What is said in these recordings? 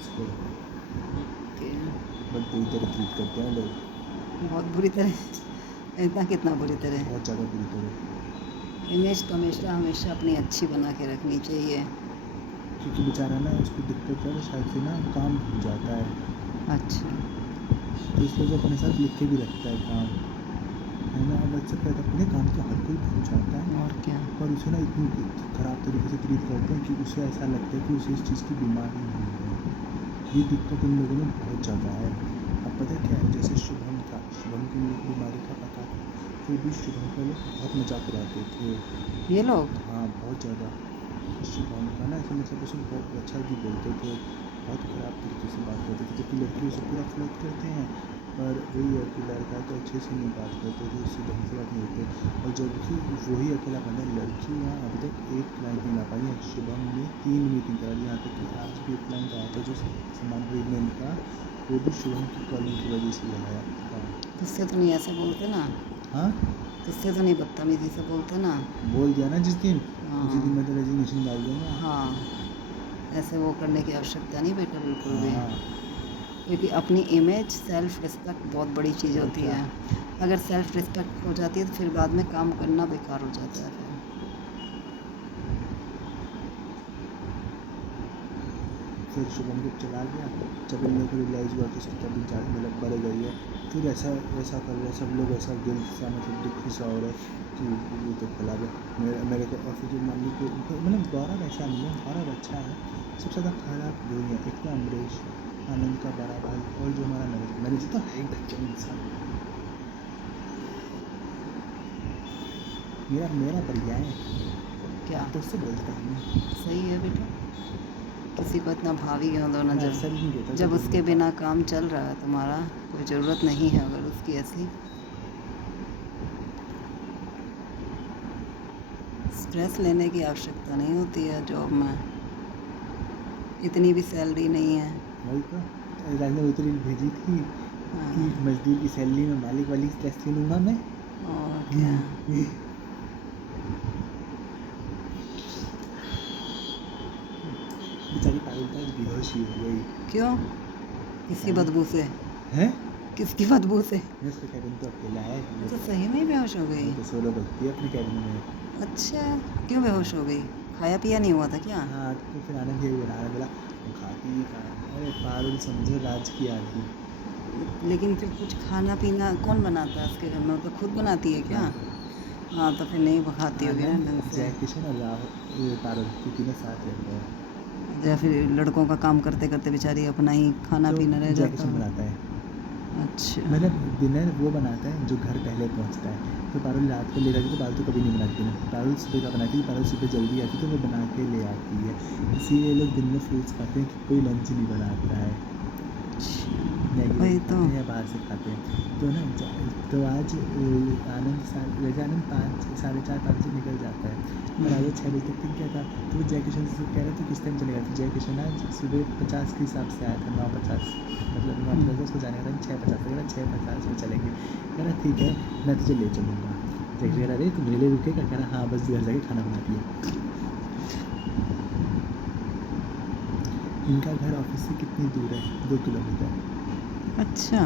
इसको okay. But बुरी तरह ट्रीट करते हैं लोग, बहुत बुरी तरह? इतना कितना बुरी तरह? बहुत ज़्यादा बुरी तरह। इमेज तो हमेशा हमेशा अपनी अच्छी बना के रखनी चाहिए। क्योंकि बेचारा ना उसको दिक्कत है तो शायद से ना काम भूल जाता है, अच्छा। तो इसलिए वो अपने साथ लिख के भी रखता है काम, है ना। अब अच्छा कहता अपने काम तो हर कोई भूल जाता है, और क्या। पर उसे ना इतनी ख़राब तरीके से ट्रीट करते हैं कि उसे ऐसा लगता है कि उसे इस चीज़ की बीमारी हुई है। ये दिक्कत इन लोगों में बहुत ज़्यादा है। अब पता है क्या है, जैसे शुभम था, शुभम की बीमारी का पता था, फिर भी शुभम का लोग बहुत मजाक उड़ाते थे। ये लोग? हाँ बहुत ज़्यादा। शुभम का ना ऐसा मतलब उसे बहुत अच्छा भी बोलते थे, बहुत ख़राब तरीके से बात करते थे, जबकि लड़की उसे पूरा फ्लर्ट करते हैं, पर वही है कि लड़का तो अच्छे से नहीं बात करते थे, उससे ढंग से बात नहीं होते। और जबकि वही अकेला बंदा, लड़की यहाँ अभी तक एक क्लाइंट नहीं ला पाई है। शुभम ने 3 मीटिंग करा ली, यहाँ तक कि आज भी एक क्लाइंट आया था जो सामान खरीदने का, वो भी शुभम की कॉलिंग की वजह से आया था। तुझसे तो नहीं ऐसे बोलते ना? हाँ तुझसे तो नहीं बदतमीजी से बोलते ना? बोल दिया ना जिस दिन, हाँ उसी दिन मैं तो रेजिग्नेशन डाल दूँगा। हाँ, ऐसे वो करने की आवश्यकता नहीं बेटा, बिल्कुल भी। हाँ क्योंकि अपनी इमेज, सेल्फ रिस्पेक्ट बहुत बड़ी चीज़ और होती क्या। है। अगर सेल्फ रिस्पेक्ट हो जाती है तो फिर बाद में काम करना बेकार हो जाता है फिर। फिर शुभम जब चला गया, जब इन लोगों को रियलाइज़ हुआ कि इसकी तबीयत मतलब बढ़ गई है, फिर ऐसा ऐसा कर रहे हैं सब लोग, ऐसा गिल्ट सा मतलब दुखी सा हो रहा है कि ये तो चला गया। मेरे को और फिर जो मालिक को मतलब गौरव ऐसा नहीं है, गौरव अच्छा है। सबसे ज़्यादा खराब दो ही है, एक तो अमरीश, आनंद का बड़ा भाई, और जो हमारा नरेश तो है एक अच्छा इंसान। मेरा बढ़िया है, क्या? तो उससे बोलता ही नहीं। सही है बेटा। किसी को इतना भावी क्यों दो ना, मैं जब ऐसा भी नहीं देता जब तो उसके बोलने का। बिना काम चल रहा है तुम्हारा, कोई ज़रूरत नहीं है अगर उसकी ऐसी। स्ट्रेस लेने की आवश्यकता नहीं होती है जॉब में, इतनी भी सैलरी नहीं है। वही तो राज ने वो तो रील भेजी थी कि हाँ, मजदूर की सैलरी में मालिक वाली स्ट्रेस ले लूँगा मैं। और क्या। बेचारी पारुल तो आज बेहोश ही हो गई। क्यों? किसकी पता नहीं बदबू से? है, किसकी बदबू से? मैं उसका कैबिन तो अकेला है, वो अच्छा, सही में बेहोश हो गई? तो सोलो बजती है अपने कैबिन में। अच्छा, क्यों बेहोश हो गई? खाया पिया नहीं हुआ था क्या? हाँ तो फिर आनंद यही बोला, आनंद बोला "तुम खाती ही कहाँ है?" अरे पारुल समझो राज की आदमी। लेकिन फिर कुछ खाना पीना कौन बनाता है उसके घर में? मतलब खुद बनाती है क्या? हाँ हाँ, तो फिर नहीं खाती होगी ना आनंद, ढंग से। जय किशन और राहुल, पारुल ये तीनों साथ रहते हैं, या फिर लड़कों का काम करते करते बेचारी अपना ही खाना तो पीना रह जय जाता किशन हो। बनाता है, अच्छा। मतलब डिनर वो बनाता है जो घर पहले पहुंचता है। तो पारुल रात को ले जाती, तो पारुल तो कभी नहीं बनाती डिनर, पारुल सुबह का बनाती है, पारुल सुबह जल्दी आती तो वो बना के ले आती है। इसीलिए ये लोग दिन में फ्रूट्स खाते हैं कि कोई लंच नहीं बनाता है, मैगी वही वैगी तो। खाते हैं या बाहर से खाते हैं। तो ना तो आज आनंद वैसे आनंद 5 साढ़े 4 5 बजे निकल जाता है, पर आज 6 बजे तक तक क्या था, तो वो जय किशन से कह रहे थे किस टाइम चलेगा, तो जय किशन आज सुबह 50 के हिसाब से आया था, 9:50 मतलब 9:50 उसको जाने का टाइम 6:50 कह रहा 6:50 में चलेंगे, कह रहा ठीक है मैं तुझे ले चलूँगा। जय कह रहा अरे तुम मेरे लिए रुकेगा, कह रहा हाँ बस घर जाके खाना बनाती है। इनका घर ऑफिस से कितनी दूर है, 2 किलोमीटर। अच्छा,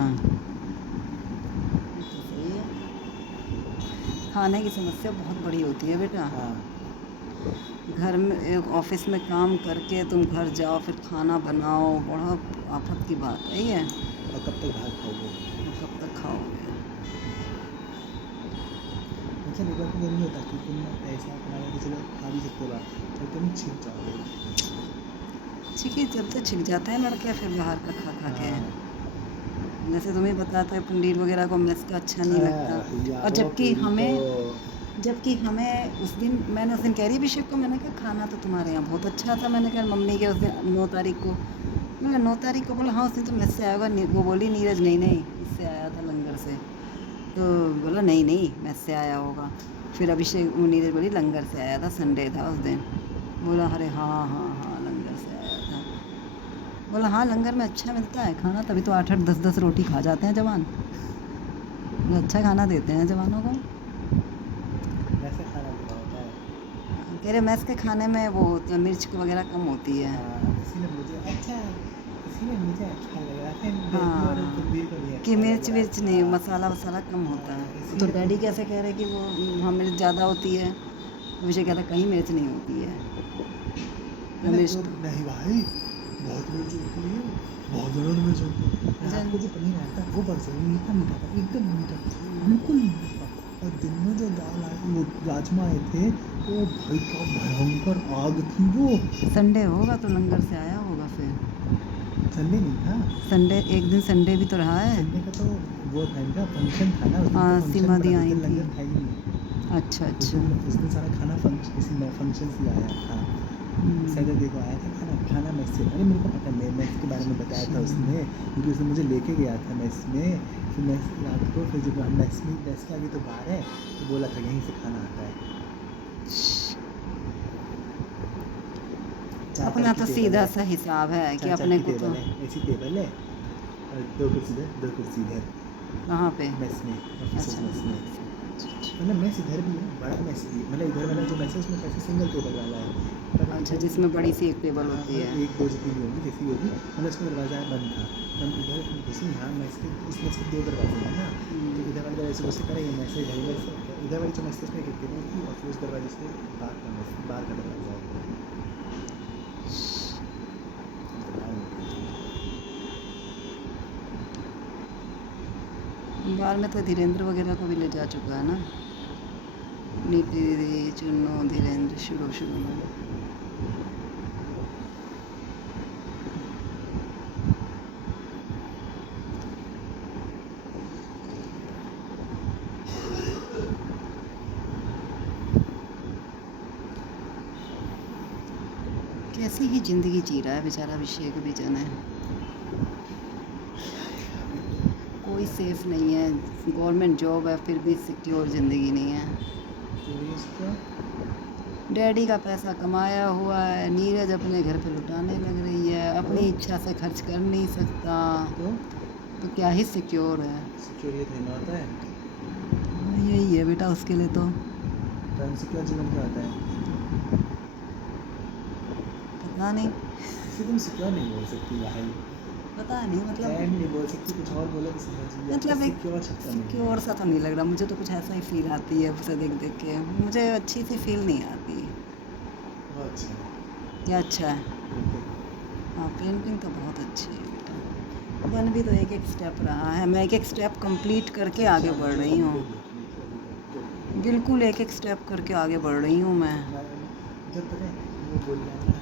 ये तो सही है। खाने की समस्या बहुत बड़ी होती है बेटा। हाँ घर में एक ऑफिस में काम करके तुम घर जाओ, फिर खाना बनाओ, बड़ा आफत की बात है ये। और कब तक बाहर खाओगे, कब तक खाओगे? मतलब एक बार को नहीं होता कि तुम ऐसा कमा के चलो खा भी सकते हो बाहर, पर तुम छिप जाओगे। ठीक, जब तक छिप जाते हैं लड़के फिर बाहर का खा खा के। हाँ जैसे तुम्हें बताते हैं पनीर वगैरह को मेस का अच्छा नहीं लगता। और यारो पूरी तो जबकि हमें उस दिन, मैंने उस दिन कह रही अभिषेक को, मैंने कहा खाना तो तुम्हारे यहाँ बहुत अच्छा था, मैंने कहा मम्मी के उस दिन 9 तारीख को, मैंने 9 तारीख को बोला हाँ उस दिन तो मेस से आया होगा। वो बोली नीरज नहीं नहीं इससे आया था लंगर से। तो बोला नहीं नहीं मेस से आया होगा। फिर अभिषेक नीरज बोली लंगर से आया था, संडे था उस दिन। बोला अरे हाँ हाँ हाँ लंगर से आया था। बोला हाँ लंगर में अच्छा मिलता है खाना, तभी तो 8 8 10 10 रोटी खा जाते हैं जवान। बोला अच्छा खाना देते हैं जवानों को। वैसे खाना बुरा होता है। कह रहे मेस के खाने में वो मिर्च वगैरह कम होती है। हाँ इसीलिए मुझे अच्छा इसीलिए मुझे अच्छा लग रहा था डैडी और हाँ कुलबीर को नहीं कि अच्छा मिर्च लग विर्च रहा नहीं, था। मसाला वसाला कम होता हाँ, है। तो इसीलिए डैडी कैसे कह रहे कि वो वहाँ मिर्च ज़्यादा होती है, विजय कहता कहीं मिर्च नहीं होती है। मैंने रमेश तो तो नहीं भाई, बहुत मिर्च होती है, बहुत ज़्यादा मिर्च होती है। रात को जन जो पनीर आया था वो बस मीठा मीठा था, एकदम मीठा, बिल्कुल मीठा था। और दिन में जो दाल आई, वो राजमा आए थे, ओ भाई क्या भयंकर आग थी वो। संडे होगा तो लंगर से आया होगा फिर। संडे नहीं था, संडे एक दिन संडे भी तो रहा है। संडे का तो वो था इनका फंक्शन था ना, उस दिन तो हाँ फंक्शन सीमा दी पड़ा, उस आई दिन थी। लंगर था ही नहीं। अच्छा उस अच्छा। दिन उस दिन सारा खाना किसी फंक्शन से आया था। सैटरडे को आया था खाना, खाना मेस से। अरे मेरे को पता है, मैं मेस के बारे में बताया था उसने, क्योंकि उसने मुझे लेके गया था मेस में। फिर मेस रात को, फिर जब हम मेस के आगे तो बाहर है, तो बोला था यहीं से खाना आता है। चार अपना तरफ की तो टेबल सीधा है, सा हिसाब है कि चार अपने की को तो टेबल है, ऐसी टेबल है, और दो कुर्सी इधर, दो कुर्सी इधर, कहाँ पे। मेस में, ऑफिसर्स अच्छा मेस में। अच्छा मतलब मेस इधर भी है, बड़ा मेस भी है, मतलब इधर वाला जो मेस है उसमें कैसे सिंगल टेबल वाला है, पर अच्छा, इधर जिसमें बड़ी सी एक टेबल हाँ, होती है। मतलब एक दो जितनी भी होगी, जैसी होगी, मतलब इसका दरवाज़ा बंद था। हम इधर घुसे, यहाँ मेस के, इस मेस के दो दरवाजे हैं ना, तो इधर वाले दरवाजे से घुसे, पड़ा ये मेस है, इधर ही मेस है। इधर वाली जो मेस है उसमें एक टेबल थी, और फिर उस दरवाजे से बाहर का दरवाजा है। बाहर में तो धीरेन्द्र वगैरह को भी ले जा चुका है ना, नीति दीदी, चुन्नू, धीरेन्द्र शुरू शुरू में। कैसी ही ज़िंदगी जी रहा है बेचारा अभिषेक भी जन है। कोई सेफ नहीं है, गवर्नमेंट जॉब है फिर भी सिक्योर ज़िंदगी नहीं है। पुलिस का डैडी का पैसा कमाया हुआ है, नीरज अपने घर पे लुटाने लग रही है, अपनी इच्छा से खर्च कर नहीं सकता, तो क्या ही सिक्योर है। सिक्योरियत रहना होता है, यही है बेटा उसके लिए तो। सिक्योर जीवन क्या होता है। पता नहीं, इसे तुम सिक्योर नहीं बोल सकती भाई, पता नहीं चैन मतलब, नहीं बोल सकती, कुछ और बोलो तो समझ मतलब एक सिक्योर शब्द नहीं सिक्योर सा तो नहीं लग रहा मुझे, तो कुछ ऐसा ही फील आती है उसे देख देख के, मुझे अच्छी सी फील नहीं आती। बहुत अच्छा क्या अच्छा है। हाँ पेंटिंग तो बहुत अच्छी है बेटा, बन भी तो एक एक स्टेप रहा है, मैं एक एक स्टेप कंप्लीट करके आगे बढ़ रही हूँ, बिल्कुल एक एक स्टेप करके आगे बढ़ रही हूँ मैं। जब पता है वो बोल रहा है ना,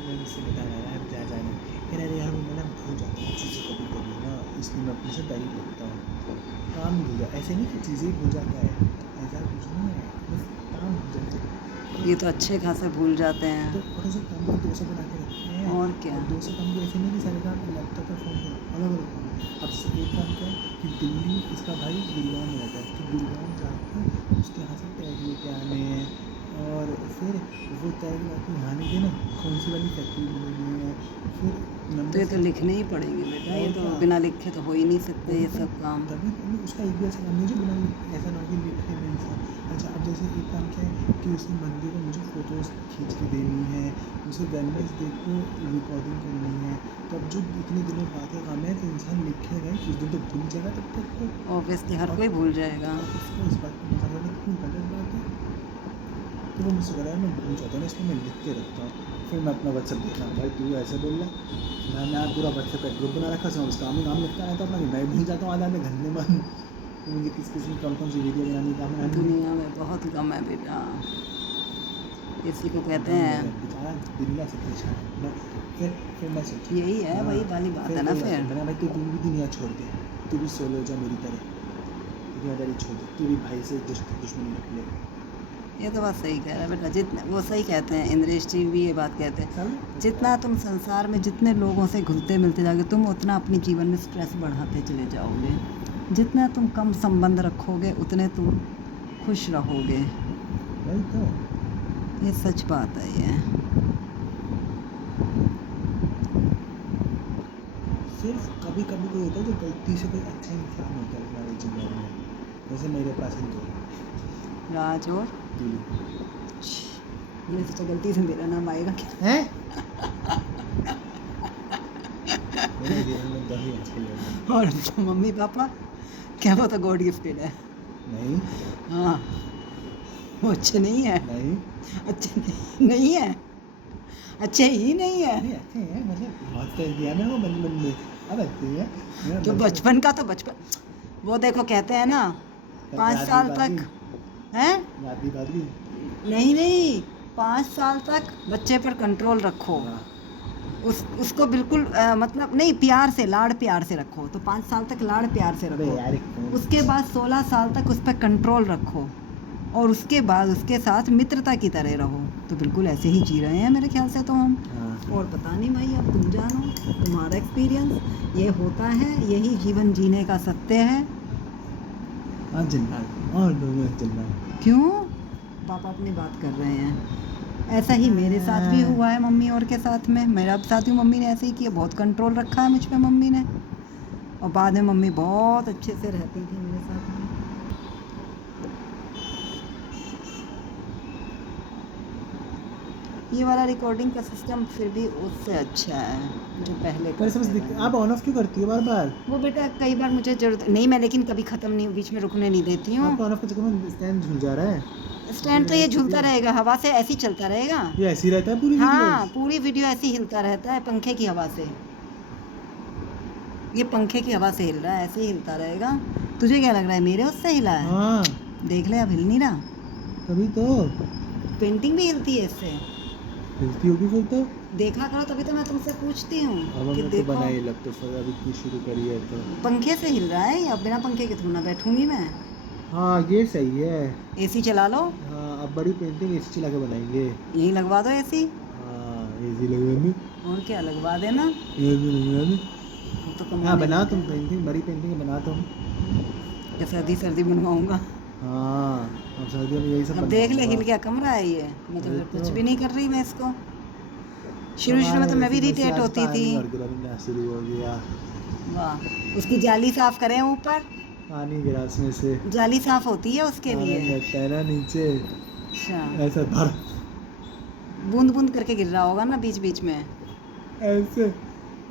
मैं मुझसे बता रहा है क्या जाने, कह रहा है यार वो मैं भूल जाता हूँ चीज़ें कभी कभी ना, इसलिए मैं अपने से तारीफ रखता हूँ। काम भूल जाए, ऐसे नहीं कि चीज़ें भूल जाता है, ऐसा कुछ नहीं है, बस काम भूल जाता है। ये तो अच्छे खासे भूल जाते तो हैं। थोड़ा सा काम को 200 बना के रखते हैं, और क्या। और 200 काम को ऐसे नहीं कि सारे काम लैपटॉप पर फ़ोन पर अलग अलग काम है। अब एक काम क्या है कि दिल्ली, इसका भाई गुड़गांव में रहता है, तो गुड़गांव जाकर उसके यहाँ से टैग लेके आने हैं, और फिर वो टैग लाके यहाँ नहीं देना, कौन सी वाली फैक्ट्री में लेनी है, फिर तो नंबर ये तो से लिखने ही पड़ेंगे बेटा, ये और तो क्या, बिना लिखे तो हो ही नहीं सकते वही ये तो, सब काम। तभी तभी उसका एक भी ऐसा काम नहीं है जो बिना ऐसा ना हो कि लिखे में इंसान। अच्छा अब जैसे एक काम क्या है कि उसी बंदे को मुझे फ़ोटोज़ खींच के देनी है, उसे वेडनेसडे को रिकॉर्डिंग करनी है, तो अब जो इतने दिनों बाद का काम है तो इंसान लिखेगा ही, उस दिन तो भूल जाएगा तब तक तो। ऑब्वियसली हर और कोई भूल जाएगा। और उसको इस बात को मज़ा करना कितनी गलत बात है, तो वो मुझसे कह रहा है मैं भूल जाता हूँ ना, इसलिए मैं लिख के रखता हूँ। फिर मैं अपना व्हाट्सएप देखना, भाई तू ऐसे बोल रहा है, मैंने पूरा व्हाट्सएप का ग्रुप बना रखा है, उसका नाम लिखता रहता हूँ अपना, मैं भूल जाता हूँ आधा घंटे में। तो मुझे किस किस में कौन सी वीडियो बनानी कहाँ बनानी है, दुनिया में बहुत गम है बेटा, इसी को कहते दम नहीं है, हैं। बेचारा दुनिया से परेशान है। मैं फिर मैं सोचूँ, यही है हाँ, वही वाली बात है ना वही बात फिर। है, मैंने भाई तू भी दुनिया छोड़ दे, तू भी सोलो जा मेरी तरह, दुनियादारी छोड़ दे, तू भी भाई से दुश्मनी रख ले। ये तो बात सही कह रहा है बेटा, जितने वो सही कहते हैं, इंद्रेश जी भी ये बात कहते हैं, सब जितना तुम संसार में जितने लोगों से घुलते मिलते जाओगे तुम उतना अपने जीवन में स्ट्रेस बढ़ाते चले जाओगे, जितना तुम कम संबंध रखोगे उतने तुम खुश रहोगे, वही तो, ये सच बात है ये। सिर्फ कभी कभी कोई होता है जो गलती से कोई अच्छा इंसान होता है हमारे जीवन में, जैसे मेरे पास है दो, राज और दिल्ली मैंने सोचा गलती से मेरा नाम आएगा क्या। हैं, और जो मम्मी पापा क्या वो तो गॉड गिफ्टेड है। नहीं हाँ वो अच्छे नहीं है, नहीं अच्छे नहीं है, अच्छे ही नहीं है। नहीं अच्छे हैं, मतलब बहुत कर दिया मेरे को बचपन में, अब अच्छे हैं मेरा तो बचपन का तो बचपन वो देखो कहते हैं ना 5 साल तक हैं, दादी दादी नहीं 5 साल तक बच्चे पर कंट्रोल रखो, उसको बिल्कुल मतलब नहीं प्यार से लाड़ प्यार से रखो, तो 5 साल तक लाड़ प्यार से अबे यार रखो, उसके बाद 16 साल तक उस पर कंट्रोल रखो और उसके बाद उसके साथ मित्रता की तरह रहो, तो बिल्कुल ऐसे ही जी रहे हैं मेरे ख्याल से तो हम। और पता नहीं भाई अब तुम जानो, तुम्हारा एक्सपीरियंस ये होता है, यही जीवन जीने का सत्य है। हाँ चिल्ला और लोगों ने चिल्ला क्यों पापा अपनी बात कर रहे हैं, ऐसा ही मेरे साथ भी हुआ है मम्मी और के साथ में, मेरा साथ भी मम्मी ने ऐसे ही किया, बहुत कंट्रोल रखा है मुझ पे मम्मी ने, और बाद में मम्मी बहुत अच्छे से रहती थी मेरे साथ में। ये वाला रिकॉर्डिंग का सिस्टम फिर भी उससे अच्छा है जो पहले पर समझ करते थे। आप ऑन ऑफ क्यों करती हो बार बार? वो बेटा कई बार मुझे जरूरत नहीं, मैं लेकिन कभी ख़त्म नहीं, बीच में रुकने नहीं देती हूँ। आपका ऑन ऑफ के चक्कर में स्टैंड झूल जा रहा है। स्टैंड तो ये झूलता रहेगा, हवा से ऐसे ही चलता रहेगा। ये ऐसे ही रहता है पूरी हाँ वीडियोस? पूरी वीडियो ऐसे ही हिलता रहता है पंखे की हवा से, ये पंखे की हवा से हिल रहा है, ऐसे ही हिलता रहेगा। तुझे क्या लग रहा है मेरे उससे हिला है? हाँ देख ले अब हिल नहीं रहा, तभी तो पेंटिंग भी हिलती है इससे, हिलती होगी फिर तो। देखा करो तभी तो मैं तुमसे पूछती हूँ अब कि हमने तो देखो बनाई लग तो फिर अभी इतनी शुरू करी है तो। पंखे से हिल रहा है या बिना पंखे के थोड़ा बैठूंगी मैं। हाँ ये सही है। एसी चला लो, हाँ अब बड़ी पेंटिंग एसी चला के बनाएंगे। यही लगवा दो एसी, हाँ एसी लगवानी, और क्या लगवा देना। एसी लगवानी। तो हाँ कमाने बनाओ लगे। तुम पेंटिंग, बड़ी पेंटिंग बना तुम। या सर्दी सर्दी बनवाऊंगा। हाँ अब सर्दियों में यही सब अब देख ले बनवाऊंगा। हिल क्या कमरा है ये, मैं तो वही कुछ तो। भी नहीं कर रही मैं इसको। शुरू शुरू में तो मैं भी इरिटेट होती थी। शुरू हो गया, वाह उसकी जाली साफ करें ऊपर, पानी गिरा उसमें से, जाली साफ होती है उसके आनंद लिए। लगता है ना नीचे अच्छा ऐसा भर, बूंद बूंद करके गिर रहा होगा ना बीच बीच में। ऐसे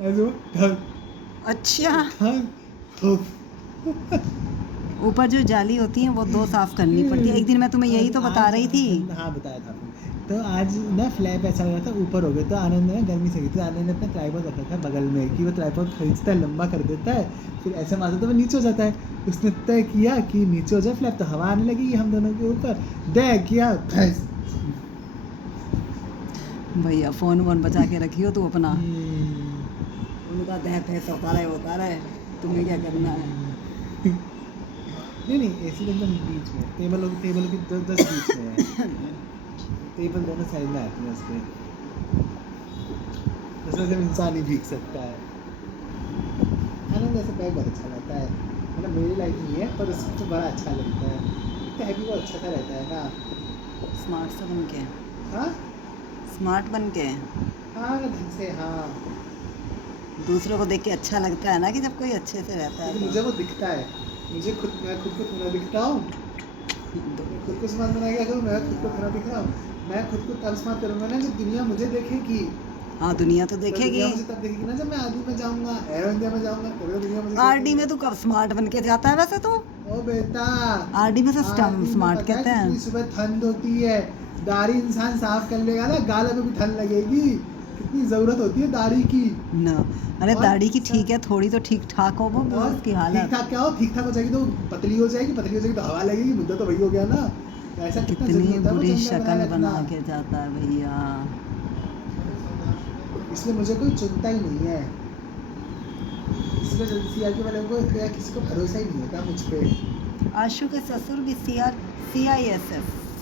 ऐसे धर अच्छा धर धर। ऊपर जो जाली होती है वो 2 साफ करनी पड़ती है, एक दिन मैं तुम्हें यही तो बता रही थी। हाँ बताया था आपने। तो आज ना फ्लैप ऐसा लगा था ऊपर हो गया, तो आनंद ने गर्मी से गई तो आनंद ने अपना ट्राइपॉड रखा था बगल में कि वो ट्राइपॉड खींचता है लंबा कर देता है, फिर ऐसे मारता तो वो नीचे हो जाता है। उसने तय किया कि नीचे हो जाए फ्लैप, तो हवा आने लगी हम दोनों के ऊपर, दे किया भैंस। भैया फ़ोन वोन बचा के रखियो तू अपना, उनका दह पैसा होता रहे तुम्हें क्या करना है। नहीं नहीं ऐसी एकदम बीच में, टेबल की 10 बीच में है। टेबल दोनों साइड में आती है उसके, उसमें सिर्फ इंसान ही भीग सकता है। आनंद ऐसे बैग बहुत अच्छा लगता है, मतलब मेरी लाइफ नहीं है पर उसको तो बड़ा अच्छा लगता है, तो हैप्पी बहुत अच्छा सा रहता है ना। स्मार्ट सा बन के, हाँ स्मार्ट बन के, हाँ ढंग से हाँ। दूसरों को देख के अच्छा लगता है ना कि जब कोई अच्छे से रहता है लेकिन मुझे वो दिखता है, मुझे मैं खुद को थोड़ा दिखता हूँ, मैं खुद को स्मार्ट बना क्या करूँ, मैं खुद को थोड़ा दिख रहा हूँ। मैं खुद को तब स्मार्ट करूँगा ना जब दुनिया मुझे देखेगी। हाँ दुनिया तो देखेगी। दुनिया मुझे तब देखेगी ना जब मैं आरडी में जाऊँगा, एयर इंडिया में जाऊँगा, तब तो दुनिया मुझे आरडी में तू कब स्मार्ट बन के जाता है वैसे तो? ओ बेटा आरडी में तो RD में स्मार्ट पता है कहते हैं। कितनी सुबह ठंड होती है, दाढ़ी इंसान साफ कर लेगा ना गालों में भी ठंड लगेगी, कितनी ज़रूरत होती है दाढ़ी की। न अरे और दाढ़ी की ठीक है, थोड़ी तो ठीक ठाक हो वो और उसकी ठीक हालत। ठाक क्या हो, ठीक ठाक हो जाएगी तो पतली हो जाएगी, पतली हो जाएगी तो हवा लगेगी, मुद्दा तो वही हो गया ना। ऐसा कितना कितनी जरूरी होता है वो बुरी जंगल बनाए शक्ल रखना। बना के जाता है भैया। इसलिए मुझे कोई चुनता ही नहीं है, इसलिए जल्दी सीआरपी वाले को या किसी को भरोसा ही नहीं होता मुझ पे। आशु के ससुर भी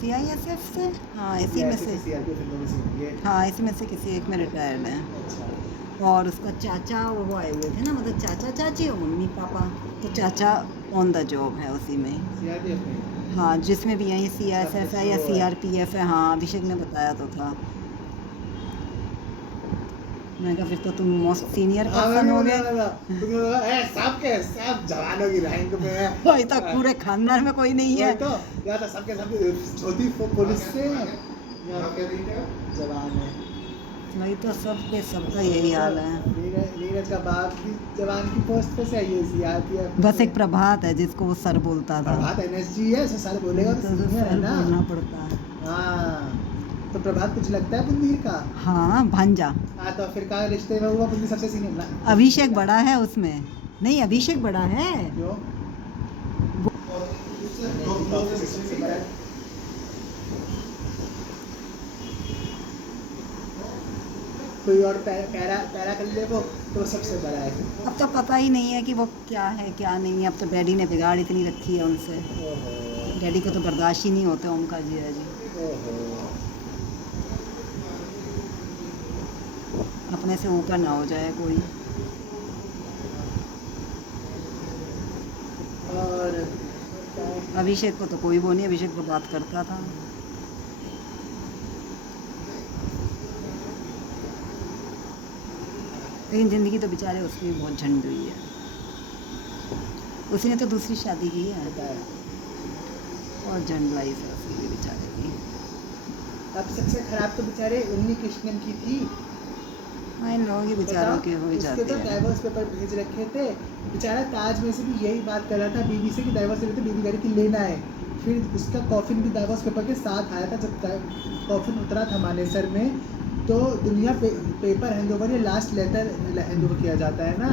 सीआईएसएफ से, हाँ इसी में से, सीआरपी फिल्मों में से होंगे। हाँ इसी में से किसी एक में रिटायर्ड है। अच्छा और उसका चाचा वो आए हुए थे ना, मतलब चाचा चाची और मम्मी पापा, तो चाचा ऑन द जॉब है उसी में। सीआरपीएफ में, हाँ जिसमें भी यही सीआईएसएफ है या सीआरपीएफ है, हाँ अभिषेक ने बताया तो था। मैं कहा फिर तो तुम मोस्ट सीनियर पर्सन हो गए। सब जवानों की रैंक में है। वही तो पूरे खानदान में कोई नहीं है। तो या तो सबके सब छोटी पुलिस से जवान है। वही तो सबका यही हाल है। नीरज का बाप भी जवान की पोस्ट पे से आई है, सीआरपीएफ बस से। एक प्रभात है जिसको वो सर बोलता था। प्रभात एनएसजी है, ऐसे सर बोलेगा तो तो सीनियर है सर ना। बोलना पड़ता है। हाँ, तो प्रभात कुछ लगता है बुंदीर का। हाँ, भांजा। हाँ, तो फिर कहाँ रिश्ते में हुआ बुंदीर सबसे सीनियर ना। अभिषेक बड़ा है उसमें। नहीं, अभिषेक बड़ा है। क्यों? सबसे बड़ा है। कोई और पैरा पैरा कर ले वो, तो सबसे बड़ा है। अब तो पता ही नहीं है कि वो क्या है क्या नहीं है। अब तो डैडी ने बिगाड़ इतनी रखी है उनसे। ओहो, डैडी को तो बर्दाश्त ही नहीं होता ओमकार जी है जी। ओहो। अपने से ऊपर ना हो जाए कोई। और अभिषेक को तो कोई वो नहीं, अभिषेक तो बात करता था। लेकिन ज़िंदगी तो बेचारे उसकी भी बहुत झंड हुई है। उसी ने तो दूसरी शादी की है पता है। और झंड लाइफ है उसकी भी बेचारे की। अब सबसे खराब तो बेचारे उन्नी कृष्णन की थी। हाँ, इन लोगों की बेचारों बताओ, के हो ही उसके जाते तो हैं। डाइवोर्स पेपर भेज रखे थे। बेचारा ताज में से भी यही बात कर रहा था बीबी से कि डाइवोर्स लेते, बीबी कह रही थी लेना है। फिर उसका कॉफिन भी डाइवोर्स पेपर के साथ आया था। जब कॉफिन उतरा था मानेसर में, तो दुनिया पेपर हैंड ओवर या लास्ट लेटर हैंड ओवर किया जाता है ना,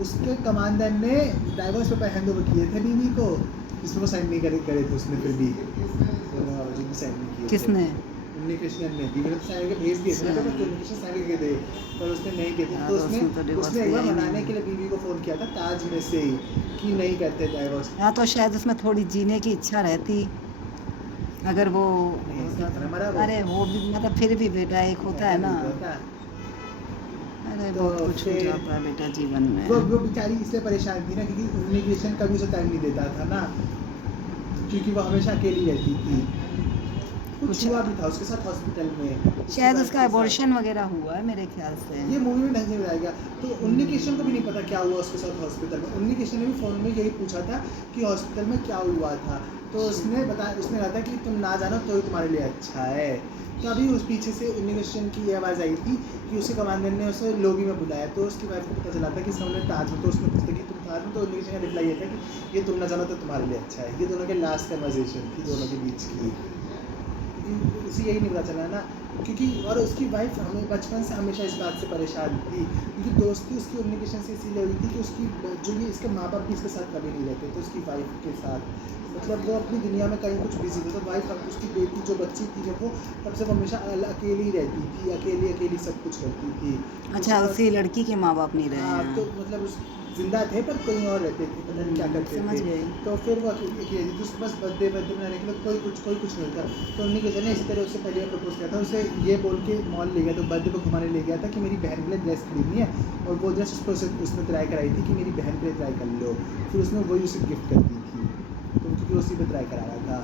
उसके कमांडर ने डाइवोर्स पेपर हैंड ओवर किए थे बीवी को, जिसमें वो साइन नहीं करे थे उसने। फिर भी साइन नहीं किए थे। किसने? उन्नी कृष्णन ने। बीवी ने तो साइन करके भेज दिए थे ना, तो उन्नी कृष्णन साइन करके दे, पर उसने नहीं किए थे। हाँ, तो तो उसने तो डिवोर्स उसने एक दिया बार ही मनाने नहीं। के लिए बीवी को फ़ोन किया था ताज में से ही कि नहीं करते डाइवोर्स। हाँ, तो शायद उसमें थोड़ी जीने की इच्छा रहती, अगर वो नहीं, होता इसने तो। मरा वो। अरे वो भी मतलब फिर भी बेटा एक होता है ना। अरे तो बहुत कुछ हो फिर जाता है बेटा जीवन में। वो बेचारी इसलिए परेशान थी ना, क्योंकि उन्नी कृष्णन कभी उसे टाइम नहीं देता था ना, क्योंकि वो हमेशा अकेली रहती थी। कुछ कुछ हुआ भी था उसके साथ हॉस्पिटल में। शायद उसका एबॉर्शन वगैरह हुआ है मेरे ख्याल से। ये मूवी में ढंग से बताया गया। तो उन्नी कृष्णन को भी नहीं पता क्या हुआ उसके साथ हॉस्पिटल में। उन्नी कृष्णन ने भी फ़ोन में यही पूछा था कि हॉस्पिटल में क्या हुआ था, तो उसने कहा था कि तुम ना जानो तो ही तुम्हारे लिए अच्छा है। तो अभी उस पीछे से उन्नी कृष्णन की ये आवाज़ आई थी कि उसके कमांडर ने उसे लॉबी में बुलाया, तो उसकी वाइफ को पता चला था कि सामने ताज में। तो उसने पूछा कि तुम ताज में, तो उन्नी कृष्णन का रिप्लाई ये था कि ये तुम ना जानो तो तुम्हारे लिए अच्छा है। ये दोनों के लास्ट कन्वर्सेशन थी दोनों के बीच की। उसे यही नहीं पता चला ना, क्योंकि और उसकी वाइफ हमें बचपन से हमेशा इस बात से परेशान थी, क्योंकि दोस्ती उसकी उन्नी कृष्णन से इसीलिए हुई थी कि उसकी जो ये इसके माँ बाप भी इसके साथ कभी नहीं रहते थे उसकी वाइफ के साथ। मतलब वो अपनी दुनिया में कहीं कुछ बिजी था, तो वाइफ उसकी बेटी जो बच्ची थी जब वो, तब से वो हमेशा अकेली ही रहती थी, अकेली सब कुछ करती थी। अच्छा, उसी लड़की के माँ बाप नहीं रहे हाँ, तो हैं। मतलब उस जिंदा थे पर कहीं और रहते थे, पता नहीं क्या करते समझ थे। गई। तो फिर वो अकेली रहती थी, बस बर्थडे मनाने के लिए कोई कुछ नहीं था। तो उन्हीं के ने इसी तरह उससे पहले प्रपोज किया था, उसे ये बोल के मॉल ले गया, तो बर्थडे को घुमाने ले गया था कि मेरी बहन के लिए ड्रेस खरीदनी है, और वो ड्रेस उसने ट्राई कराई थी कि मेरी बहन के लिए ट्राई कर लो। फिर उसने वही उसे गिफ्ट कर दी थी, तो क्योंकि उसी पर ट्राई करा रहा था।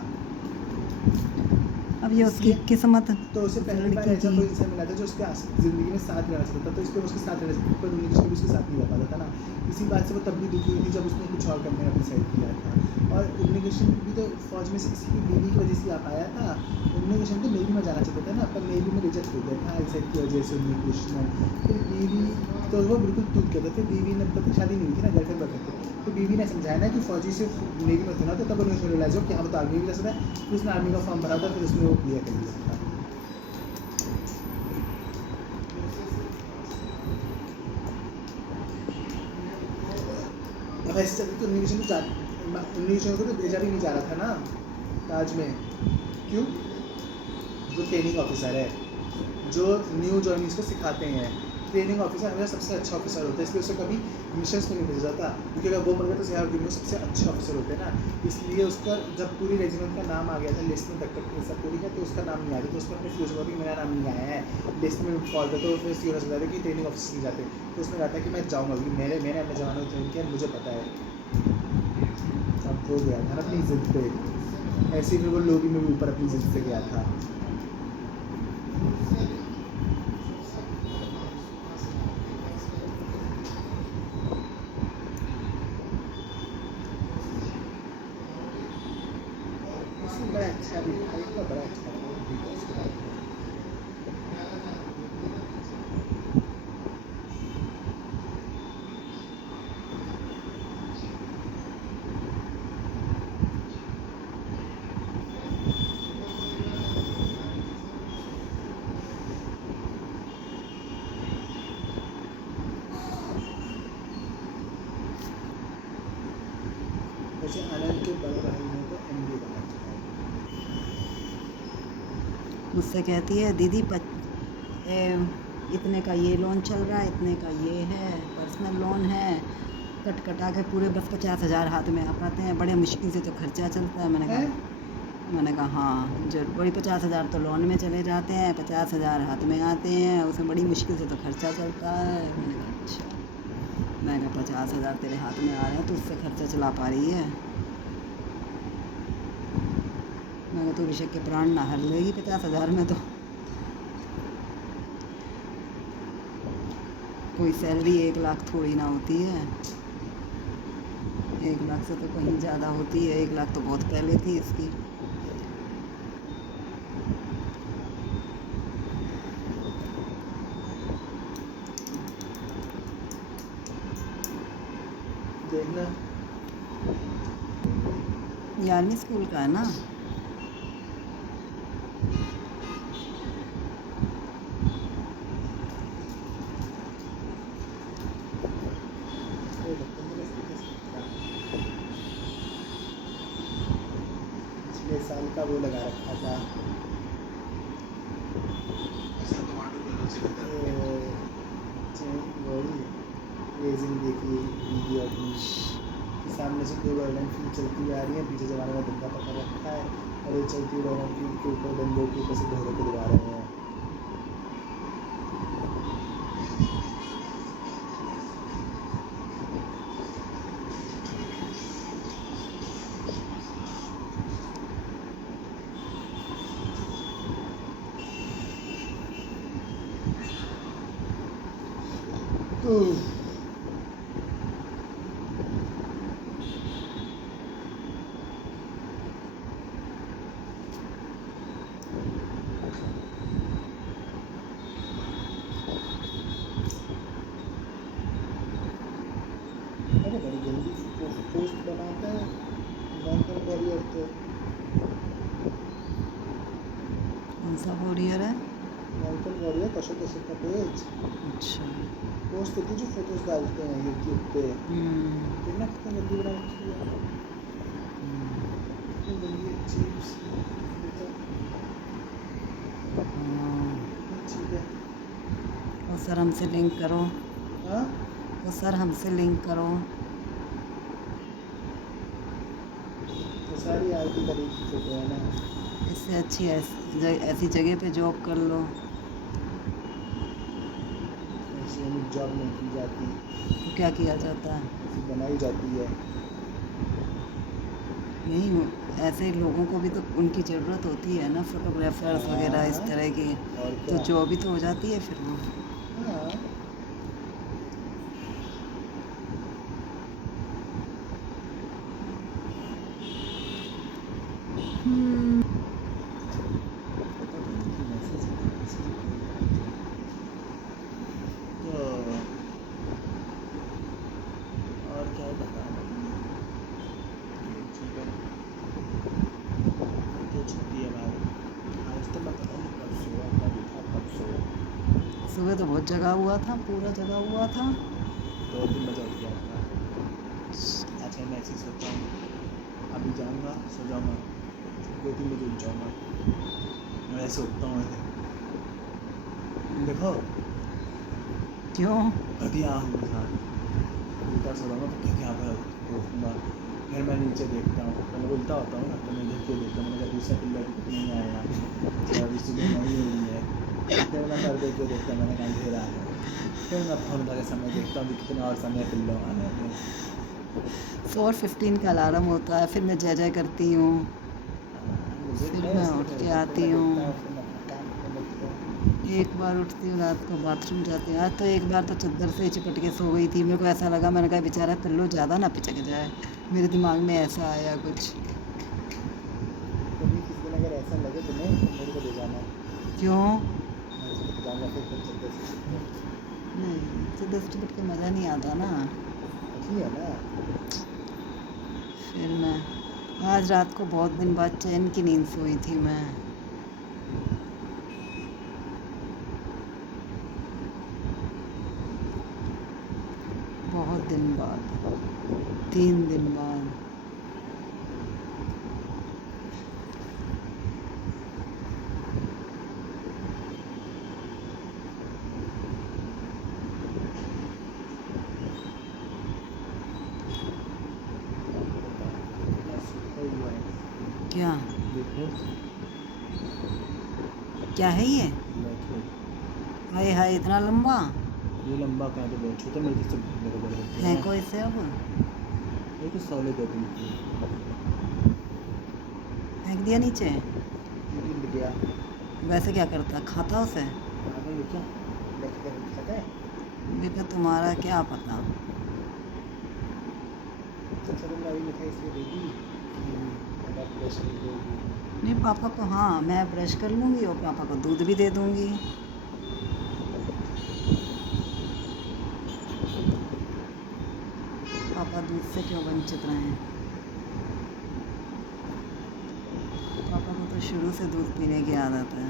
अब ये उसकी किस्मत तो उसे पहली बार लड़की ऐसा की। कोई इंसान मिला था जो उसके ज़िंदगी में साथ रहना चाहता था, तो इसलिए उसके साथ रहना चाहता था, पर उन्हीं कृष्ण भी उसके साथ नहीं रह पाता था ना। इसी बात से वो तब भी दुखी हुई थी जब उसने कुछ और करने का डिसाइड किया था। और उन्हीं कृष्ण भी तो फौज में से किसी की बीवी की वजह से आ पाया था। उन्हीं कृष्ण तो नेवी में जाना चाहता था ना, पर नेवी में रिजेक्ट हो गया था आईसेट की वजह से उन्हीं कृष्ण। फिर बीवी तो वो बिल्कुल टूट गया था। फिर बीवी ने तब शादी नहीं हुई थी ना, गर्लफ्रेंड बॉयफ्रेंड थे, तो बीवी ने समझाया ना कि फौजी से नेवी में होना, तो तब उन्हें रियलाइज हो कि हाँ वो तो आर्मी भी जा सकता है। फिर उसने आर्मी का फॉर्म भरा था, फिर उसने वो क्लियर कर लिया था। अब ऐसे चलते तो उन्हीं कृष्ण को तो भेजा भी नहीं जा रहा था ना ताज में। क्यों? जो ट्रेनिंग ऑफिसर है, जो न्यू जॉइनिंग्स को सिखाते हैं, ट्रेनिंग ऑफिसर हमेशा सबसे अच्छा ऑफिसर होता है, इसलिए उसे कभी मिशंस में नहीं भेजा जाता, क्योंकि अगर वो मर गया तो सीआर टीम में सबसे अच्छे ऑफिसर होते हैं ना। इसलिए उसका जब पूरी रेजिमेंट का नाम आ गया था लिस्ट में, तक सब पूरी है, तो उसका नाम नहीं आ रहा, तो उसने अपने फ्यूचर में मेरा नाम नहीं आया है लिस्ट में फॉल था, तो फिर सी होना चाहता था कि ट्रेनिंग ऑफिसर नहीं जाते। तो उसने कहा था कि मैं जाऊँगा, क्योंकि मैंने अपने जवानों को ट्रेन किया, मुझे पता है। अब वो गया था ना अपनी जिद पे, ऐसे ही फिर वो लोबी में भी ऊपर अपनी जिद से गया था। बड़ा अच्छा भी था, बड़ा अच्छा था। मुझसे कहती है दीदी इतने का ये लोन चल रहा है, इतने का ये है, पर्सनल लोन है, कट कटा के पूरे बस 50,000 हाथ में आ पाते हैं, बड़े मुश्किल से तो खर्चा चलता है। मैंने कहा हाँ जो बड़ी 50,000 तो लोन में चले जाते हैं, 50,000 हाथ में आते हैं, उसमें बड़ी मुश्किल से तो खर्चा चलता है। मैंने कहा अच्छा। मैंने कहा 50,000 तेरे हाथ में आ रहे हैं तो उससे खर्चा चला पा रही है। मैंने तो ऋषभ के प्राण ना हर लेगी 50,000 में तो। कोई सैलरी 1 लाख थोड़ी ना होती है, 1 लाख से तो कहीं ज़्यादा होती है। 1 लाख तो बहुत पहले थी इसकी। देखना 11वीं स्कूल का है ना। पिछले साल का वो लगा रखा था वही रेजिंग देखी वीडियो अपनी कि सामने से कोई रॉयल एनफील्ड चलती हुई आ रही है, पीछे जमाने का धंधा पकड़ रखा है और ये चलती हुई रॉयल एनफील्ड के ऊपर डंडों के ऊपर से घोड़े को दबा रहे हैं। अरे बड़ी जल्दी पोस्ट बनाता है माइकल वॉरियर तो। कौन सा वॉरियर है? माइकल वॉरियर कशो कशो का पेज अच्छा। पोस्ट होती है जो फोटोज डालते हैं यूट्यूब पे। कितना कितना जल्दी बना रखी है, कितनी जल्दी चिप्स ठीक है। और सर हमसे लिंक करो। हाँ तो सर हमसे लिंक करो। तो सारी आरती का एक ही फोटो है ना। इससे अच्छी ऐसी जगह पे जॉब कर लो। ऐसी हमें जॉब नहीं की जाती, तो क्या किया जाता है? ऐसी बनाई जाती है। नहीं, ऐसे लोगों को भी तो उनकी ज़रूरत होती है ना, फोटोग्राफर्स वगैरह इस तरह की। और तो क्या। जॉब भी तो हो जाती है फिर वो। हाँ हम्म, तो और क्या बताना ठीक है। तो छुट्टी है भाई, आज तो मैं पता नहीं कब सोया, कब उठा कब सोया। सुबह तो बहुत जगा हुआ था, पूरा जगा हुआ था। 2-3 बजे उठ गया था। अच्छा मैं ऐसे ही सोता हूँ, अभी जाऊँगा सो जाऊँगा, 2-3 बजे उठ जाऊँगा। मैं ऐसे उठता हूँ ऐसे देखो क्यों? अभी यहाँ हूँ साथ उल्टा सो रहा हूँ तो क्या पर उठूँगा। फिर मैं नीचे देखता हूँ तो मैं उल्टा होता हूँ ना, तो मैं देख के देखता हूँ मैंने दूसरा पिल्ला भी नहीं आया, तो अभी सुबह नहीं हुई है। फिर मैं पर देख के देखता हूँ मैंने कहा अंधेरा है। फिर मैं फ़ोन उठा के समय देखता हूँ कि कितना और समय पिल्लो आने में। 4:15 का अलार्म होता है, फिर मैं जय जय करती हूँ, फिर मैं उठ के आती हूँ। एक बार उठती हूँ रात को बाथरूम जाती हूँ। आज तो एक बार तो चद्दर से ही चिपट के सो गई थी। मेरे को ऐसा लगा, मैंने कहा बेचारा पिल्लो ज़्यादा ना पिचक जाए। मेरे दिमाग में ऐसा आया कुछ। कभी किसी दिन अगर ऐसा लगे तुम्हें तो मेरे को ले जाना, क्यों? मैं चिपक जाऊँगा फिर तुम चद्दर से चिपको। नहीं, चद्दर से चिपट के मज़ा नहीं आता ना। अच्छी है ना। फिर मैं आज रात को बहुत दिन बाद चैन की नींद सोई थी मैं। बहुत दिन बाद, 3 दिन बाद। क्या है ये? ब्लैक है। हाय हाय, इतना लंबा। ये लंबा कहाँ, तो बहुत छोटा, मेरे से बड़े बड़े होते हैं। फेंको इसे अब। ये तो सॉलिड है बिल्कुल। फेंक दिया नीचे। गिर गया। वैसे क्या करता, खाता उसे? पागल हो क्या, लेके कर खाता है। बेटा तुम्हारा क्या पता। सबसे पहले अभी मिठाई इसलिए देगी कि आप ब्रश कर दोगी। नहीं पापा को, हाँ मैं ब्रश कर लूँगी और पापा को दूध भी दे दूँगी। पापा दूध से क्यों वंचित रहें? पापा को तो शुरू से दूध पीने की आदत है।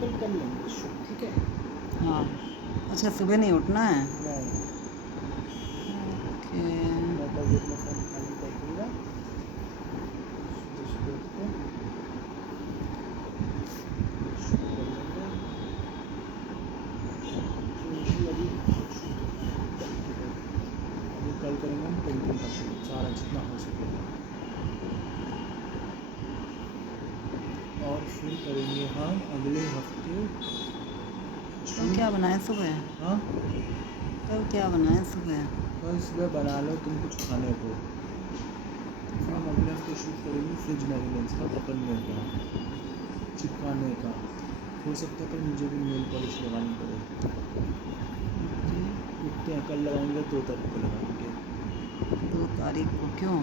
कल कर लेंगे शो, ठीक है। हाँ अच्छा, सुबह नहीं उठना है? नहीं, ओके। मतलब जितना फ़ोन खाली करूँगा सुबह उठ के शो कर लेंगे। क्योंकि अभी कल करेंगे हम पेंटिंग का शूट, सारा जितना हो सके, और फिर करेंगे हम अगले हफ्ते। तो क्या बनाए सुबह? हाँ, कल क्या बनाए सुबह? कल सुबह बना लो तुम कुछ खाने को। फिर हम अगले हफ्ते शूट करेंगे फ्रिज मैरिनेंस का, पकड़ने का, चिपकाने का। हो सकता है पर मुझे भी नेल पॉलिश लगानी पड़े। उठते हैं, कल लगाएंगे 2 तारीख को लगाएंगे। 2 तारीख को क्यों?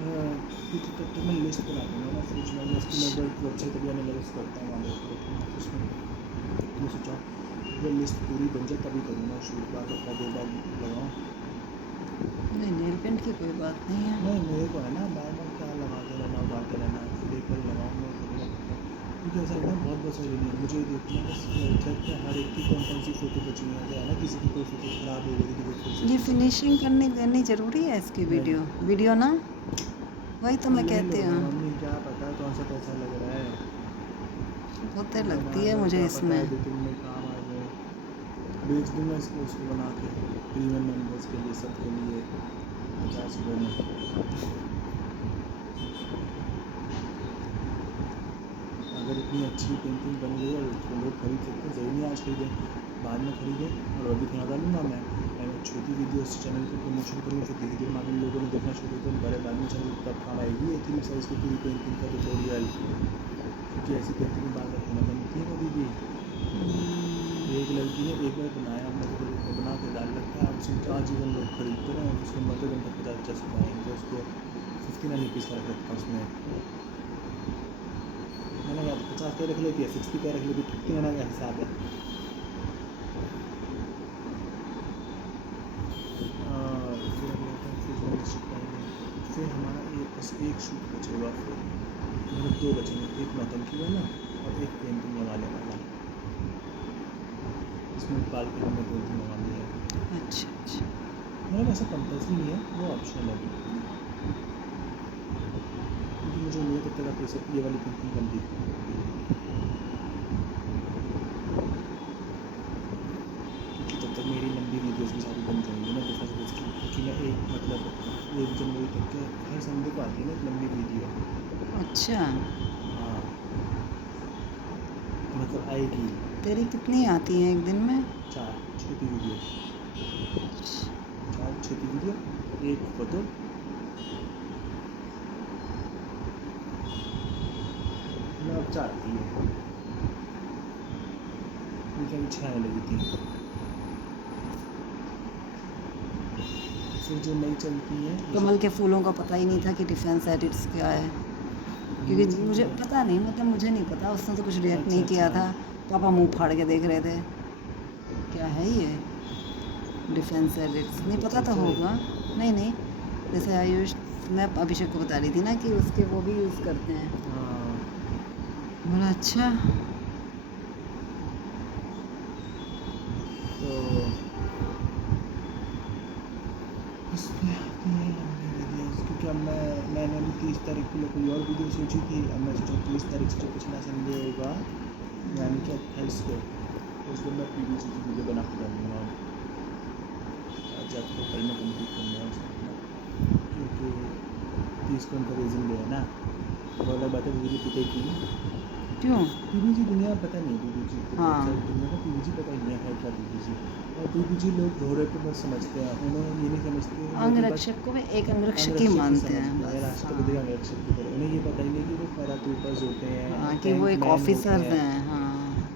क्योंकि तब तक मैं लिस्ट बना दूँगा ना फ्रिज मैरिनेंस की। मैं वेबसाइट अभी एनालाइज करता हूँ वाले उसमें। मैंने सोचा जब लिस्ट पूरी बन जाए तभी करूँगा शूट, बार अपना 2 बार लगाऊँ। नहीं नेल पेंट की कोई बात नहीं है। नहीं, मेरे को है ना बार बार क्या लगाते रहना, उतारते रहना, फिर एक बार लगाऊँगा करूँगा। क्योंकि ऐसा लगता है बहुत बस नहीं है मुझे देखना, बस वेबसाइट पे हर एक की कौन सी फ़ोटो बची हुई है ना, किसी की कोई फ़ोटो ख़राब हो गई थी, कोई फिर से ये फिनिशिंग करने लेनी ज़रूरी है इसकी वीडियो ना, वही तो मैं ले कहती लो ना हूँ। मम्मी, क्या पता कौन सा पैसा लग रहा है। होते लगती बना है लो, मुझे क्या पता इसमें। एडिटिंग में काम आ जाए। बेच दूँगा इसको, उसको बना के प्रीमियम मेंबर्स के लिए, सबके लिए 50 रुपये में। अगर इतनी अच्छी पेंटिंग बन गई है तो लोग खरीद सकते हैं, ज़रूरी नहीं आज खरीदें, बाद में खरीदें। और अभी थोड़ा डालूँगा मैं छोटी वीडियोस चैनल पर प्रमोशन करूँगा, फिर धीरे धीरे बाद में लोगों ने देखना शुरू कर, बड़े बाद में चैनल तब काम आएगी 3 साइज़ की पूरी पेंटिंग का ट्यूटोरियल। क्योंकि ऐसी पेंटिंग बार बार होना बनती है कभी भी। एक लड़की ने एक बार बनाया, हमने तो बना के डाल रखा है, अब उसको आजीवन लोग खरीदते रहे, उसको मतलब घंटा 50 रुपये आएंगे, उसको 59 रुपीज़ का रखा उसने। मैंने कहा 50 का रख लेती है, 60 का रख लेती, 59 का हिसाब है। फिर हमारा बस एक शूट बचेगा, फिर मतलब 2 बचेंगे, एक नौटंकी वाला और एक पेंटिंग लगाने वाला। इसमें बालकनी में पेंटिंग लगानी है। अच्छा अच्छा। मतलब ऐसा कंपल्सरी नहीं है, वो ऑप्शनल है बिल्कुल। क्योंकि मुझे उम्मीद है तब तक आप ये वाली पेंटिंग कंप्लीट करोगे, क्योंकि तब तक मेरी लंबी वीडियोस भी सारी बन जाएंगी ना डिफरेंस बेस की। क्योंकि मैं एक मतलब 1 जनवरी तक के हर संडे को आती है ना एक लंबी वीडियो। अच्छा, हाँ, मतलब आएगी तेरी कितनी आती हैं एक दिन में? 4 छोटी वीडियो, 4 छोटी वीडियो, एक फोटो। मतलब अब 4 आती है, मुझे 6 आने लगी थी। फिर जो नई चलती है कमल के फूलों का पता ही नहीं था कि डिफेंस एडिट्स क्या है, क्योंकि मुझे पता नहीं, मतलब मुझे नहीं पता, उसने तो कुछ रिएक्ट नहीं किया था। पापा मुंह फाड़ के देख रहे थे, क्या है ये डिफेंस एडिट्स, नहीं पता तो होगा। नहीं नहीं, जैसे आयुष, मैं अभिषेक को बता रही थी ना कि उसके वो भी यूज़ करते हैं। हाँ, बोला अच्छा। तो इस पे हमने दे दिया क्योंकि अब मैंने अभी 30 तारीख को कोई और वीडियो सोची थी। अब मैं सोचा 30 तारीख से जो पिछला संडे होगा यानी कि 28 को उस दिन मैं PVC की वीडियो बना के डालूँगा। आज आपको कल में कंप्लीट करना है उसको, क्योंकि 30 को उनका रीज़न भी है ना। वो अलग बात है वीडियो पिटे की क्यों? PVC दुनिया पता नहीं PVC हाँ। दुनिया को PVC पता ही नहीं है क्या PVC। और PVC लोग घोड़े को बस समझते हैं, उन्होंने ये नहीं समझते अंगरक्षक को भी एक अंगरक्षक ही मानते हैं बस। राष्ट्रपति का अंगरक्षक की तरह उन्हें ये पता ही नहीं कि वो पैराट्रूपर्स होते हैं, हाँ कि वो एक टैंकमैन ऑफिसर होते हैं। हाँ।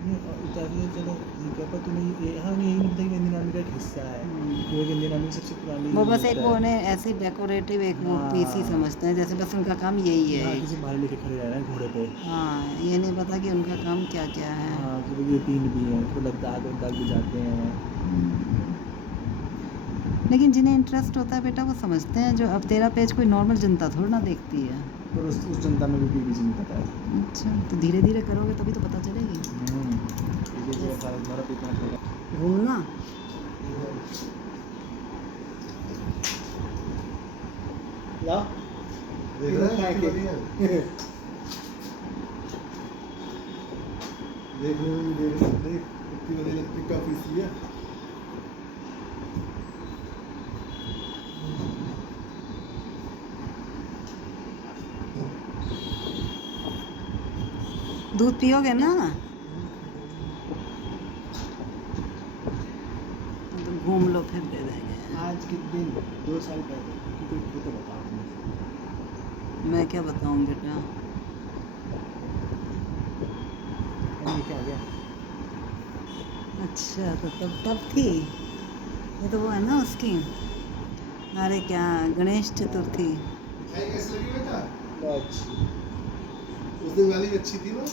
नहीं, उतारिए चलो ठीक है, पर तुम्हें ये हाँ उन्हें यही नहीं पता कि इंडियन आर्मी का एक हिस्सा है, कि वो इंडियन आर्मी सबसे पुरानी वो बस एक होता वो है। उन्हें ऐसे डेकोरेटिव एक वो पीस ही हाँ। समझते हैं, जैसे बस उनका काम यही है हाँ एक। किसी भाई लेके खड़े रहना है घोड़े पे। हाँ ये नहीं पता कि उनका काम क्या क्या है। हाँ कि वो ये 3 भी हैं, तो लद्दाख वद्दाख भी जाते हैं। लेकिन जिन्हें इंटरेस्ट होता है बेटा वो समझते हैं। जो अब तेरा पेज कोई नॉर्मल जनता थोड़ा ना देखती है। पर उस जनता में भी PVC नहीं पता है। अच्छा तो धीरे धीरे करोगे तभी तो पता चलेगी। PVC का सारा तुम्हारा पेपर घूमना ला देख रहा है कितनी बढ़िया है। देखने में भी देख कितनी बढ़िया लगती है, काफी सी है। दूध पियोगे ना? तो घूम लो फिर दे देंगे। आज के दिन 2 साल पहले की कोई फोटो बताओ तुम्हें। मैं क्या बताऊं बेटा। ये क्या हो गया? अच्छा तो तब थी ये तो वो है ना उसकी। अरे क्या गणेश चतुर्थी। मिठाई कैसी लगी बेटा? अच्छी उस दिन वाली भी अच्छी थी ना?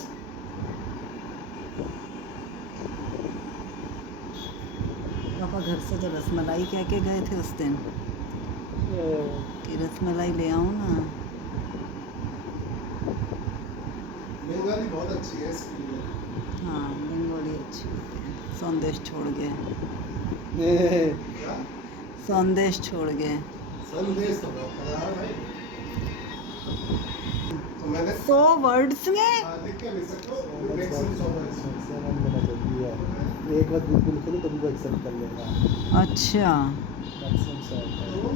पापा घर से तो रसमलाई कह के गए थे उस दिन कि रसमलाई ले आऊं ना। बंगाली बहुत अच्छी है इसकी लिए। हाँ बंगाली अच्छी होती है। संदेश छोड़ गए। क्या? संदेश छोड़ गए। संदेश तो बहुत खराब है भाई। तो मैंने 100 वर्ड्स में लिख के लिख सकते हो मैक्सिमम 100 वर्ड्स। एक बार ग्रुप पे लिखो तो तभी वो एक्सेप्ट कर लेगा। अच्छा मैक्सिमम 100 होता है। तो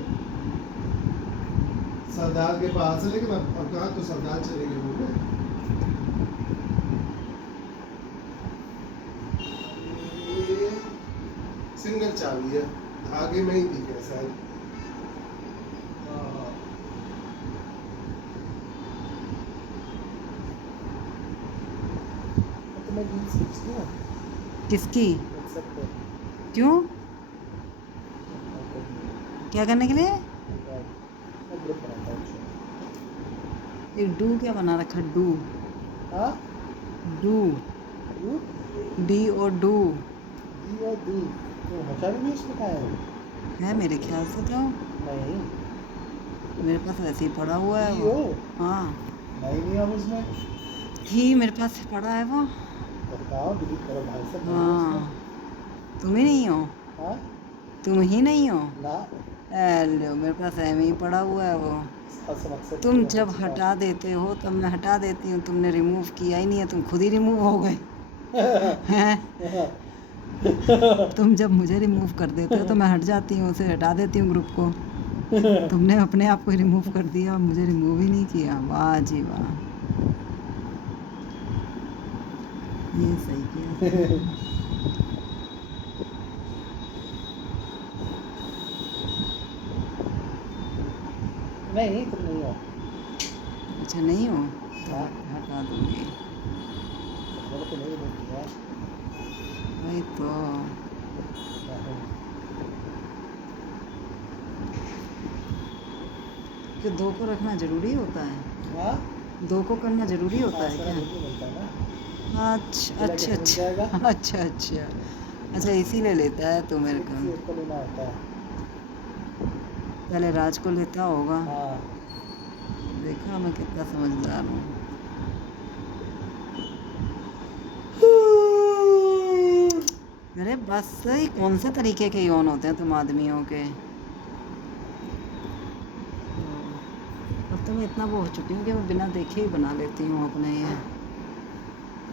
सरदार के पास है, लेकिन अब कहाँ तो सरदार चले गए वो में। ये सिंगल चाबी है, धागे में ही दिख है शायद। हाँ। तो मैं रील्स खींचती हूँ किसकी? WhatsApp पे। क्यों? क्या करने के लिए? मैं ग्रुप बनाता हूँ उसमें। एक डू क्या बना रखा? डू हाँ डू यू डी और डू डी और डी तो हटा भी उसमें कहाँ है? है मेरे ख्याल से तो। नहीं मेरे पास वैसे ही पड़ा हुआ है डी वो। ओ हाँ नहीं अब उसमें ही मेरे पास पड़ा है वो। बताओ डिलीट करो भाई साहब। हाँ तुम ही नहीं हो। हाँ तुम ही नहीं हो। ना लो मेरे पास ऐसे ही पड़ा हुआ है वो। अक्सर तुम जब हटा देते हो तब मैं हटा देती हूँ। तुमने रिमूव किया ही नहीं है, तुम खुद ही रिमूव हो गए हैं। तुम जब मुझे रिमूव कर देते हो तो मैं हट जाती हूँ, उसे हटा देती हूँ ग्रुप को। तुमने अपने आप को रिमूव कर दिया और मुझे रिमूव ही नहीं किया। वाह जी वाह, ये सही किया। नहीं तुम नहीं हो। अच्छा नहीं हो तो हाँ। हटा दूँगी। बोलो तो नहीं बोलती है। वही तो। कि 2 को रखना ज़रूरी होता है? हाँ 2 को करना ज़रूरी होता है नहीं क्या? बोलता ना। अच्छा बोला अच्छा कैसे मिल जाएगा? अच्छा अच्छा अच्छा अच्छा इसीलिए लेता है तो मेरे किसी को। एक को लेना होता है। पहले राज को लेता होगा। हाँ देखा मैं कितना समझदार हूँ। अरे बस ये कौन से तरीके के यौन होते हैं तुम आदमियों के। अब तो मैं इतना वो हो चुकी हूँ कि मैं बिना देखे ही बना लेती हूँ अपने ये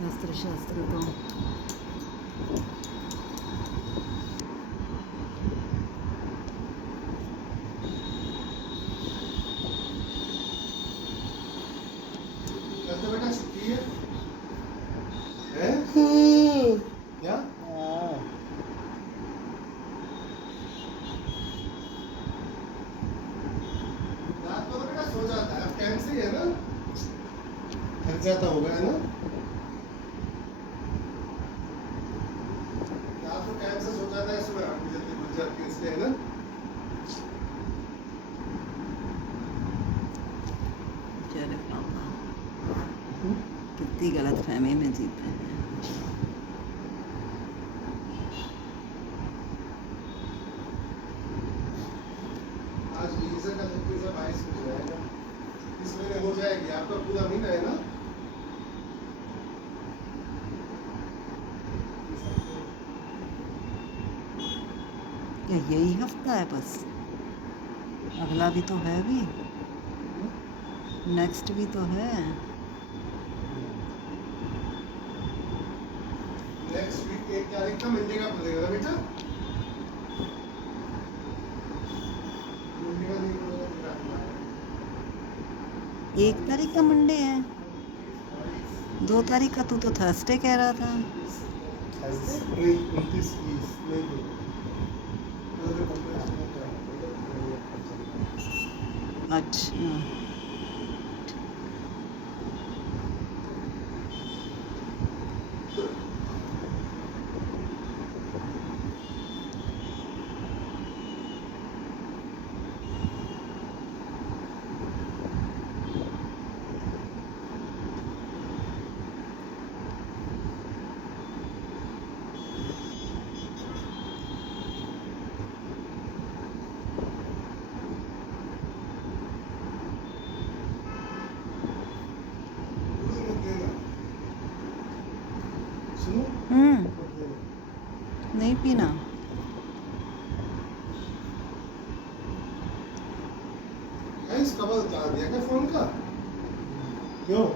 अस्त्र शस्त्र तो। कल तो बेटा छुट्टी है हैं? क्या रात को तो बेटा सो जाता है, अब टाइम से ही है ना, थक जाता होगा है ना, रात को टाइम से सो जाता है, सुबह आँख भी जल्दी खुल जाती है इसलिए है ना। चले पापा कितनी गलत फहमी में जीते हैं। आज लीजर का 22 हो जाएगा, इस महीने हो जाएगी, आपका पूरा महीना है ना। क्या यही हफ्ता है बस? अगला भी तो है भी, नेक्स्ट भी तो है। नेक्स्ट वीक 1 तारीख का मंडे का पड़ेगा ना बेटा, मंडे का नहीं पड़ेगा, 1 तारीख का मंडे है, 2 तारीख का तू तो थर्सडे कह रहा था। 29 नहीं अच्छा सुनो नहीं पीना। गाइस कवर उतार दिया क्या फोन का, क्यों?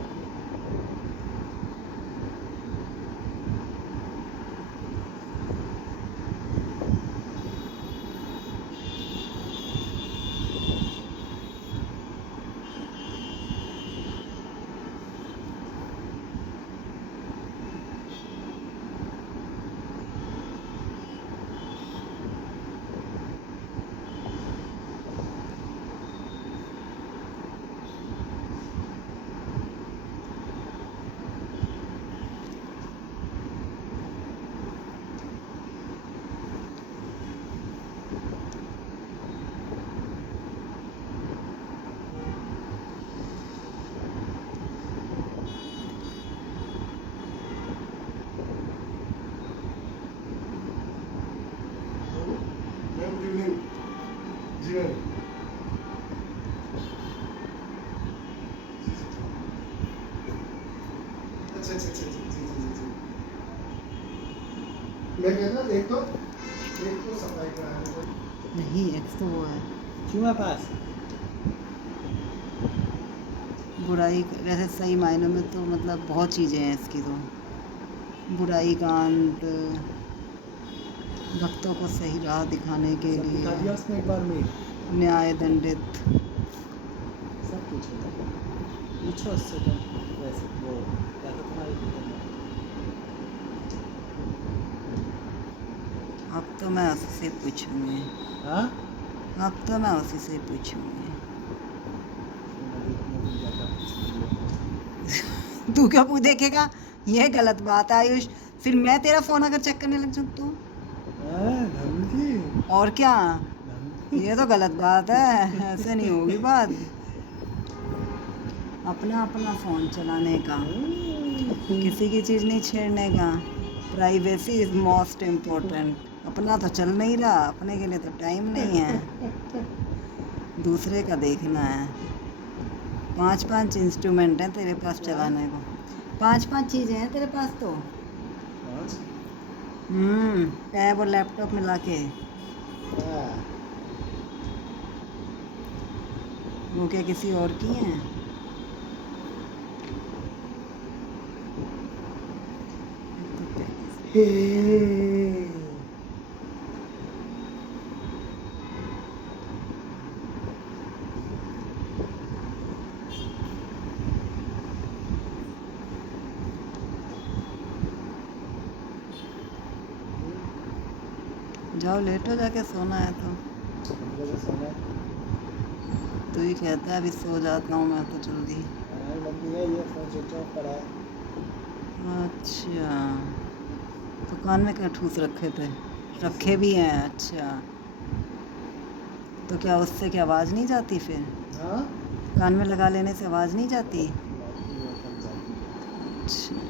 मैम गुड इवनिंग जी मैम। अच्छा अच्छा अच्छा जी जी जी जी। मैं कह रहा एक तो सफाई करा है, नहीं एक्स तो वो है क्यों पास बुराई। वैसे सही मायनों में तो मतलब बहुत चीज़ें हैं इसकी तो। बुराई का अंत, भक्तों को सही राह दिखाने के सब दिखा दिया लिए, उसने एक बार में, न्याय दंडित। सब कुछ है। पूछो उससे तो वैसे वो क्या तो तुम्हारी अब तो मैं उसी से पूछूंगी, हाँ अब तो मैं उसी से पूछूंगी। तू क्या पूछ देखेगा? ये गलत बात है आयुष। फिर मैं तेरा फोन अगर चेक करने लग जाऊँ तो धमकी और क्या? ये तो गलत बात है, ऐसे नहीं होगी बात। अपना अपना फ़ोन चलाने का, किसी की चीज़ नहीं छेड़ने का। Privacy is most important. अपना तो चल नहीं रहा, अपने के लिए तो टाइम नहीं है, दूसरे का देखना है। 5-5 इंस्ट्रूमेंट हैं तेरे पास चलाने को, 5-5 चीज़ें हैं तेरे पास तो। टैब और लैपटॉप मिला के। हाँ। वो क्या किसी और की हैं? तो प्यारी सी। जाओ लेटो, जाके सोना है तो। हमको तो सोना है। तू ही कहता है अभी सो जाता हूँ मैं तो जल्दी। हमारी मम्मी है, ये फोन स्विच ऑफ पड़ा है। अच्छा, तो कान में क्या ठूस रखे थे? रखे भी हैं, अच्छा। तो क्या उससे क्या आवाज़ नहीं जाती फिर? हाँ। कान में लगा लेने से आवाज़ नहीं जाती? जाती है, कब जाती है। अच्छा।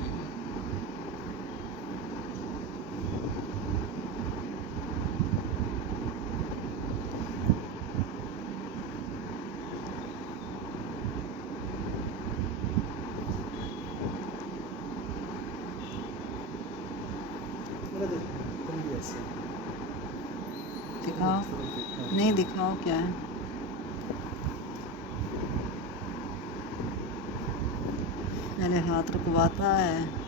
मेरा देखो, तुम भी ऐसे। दिखाओ। देखो। नहीं, दिखाओ क्या है। पहले हाथ रुकवाता है।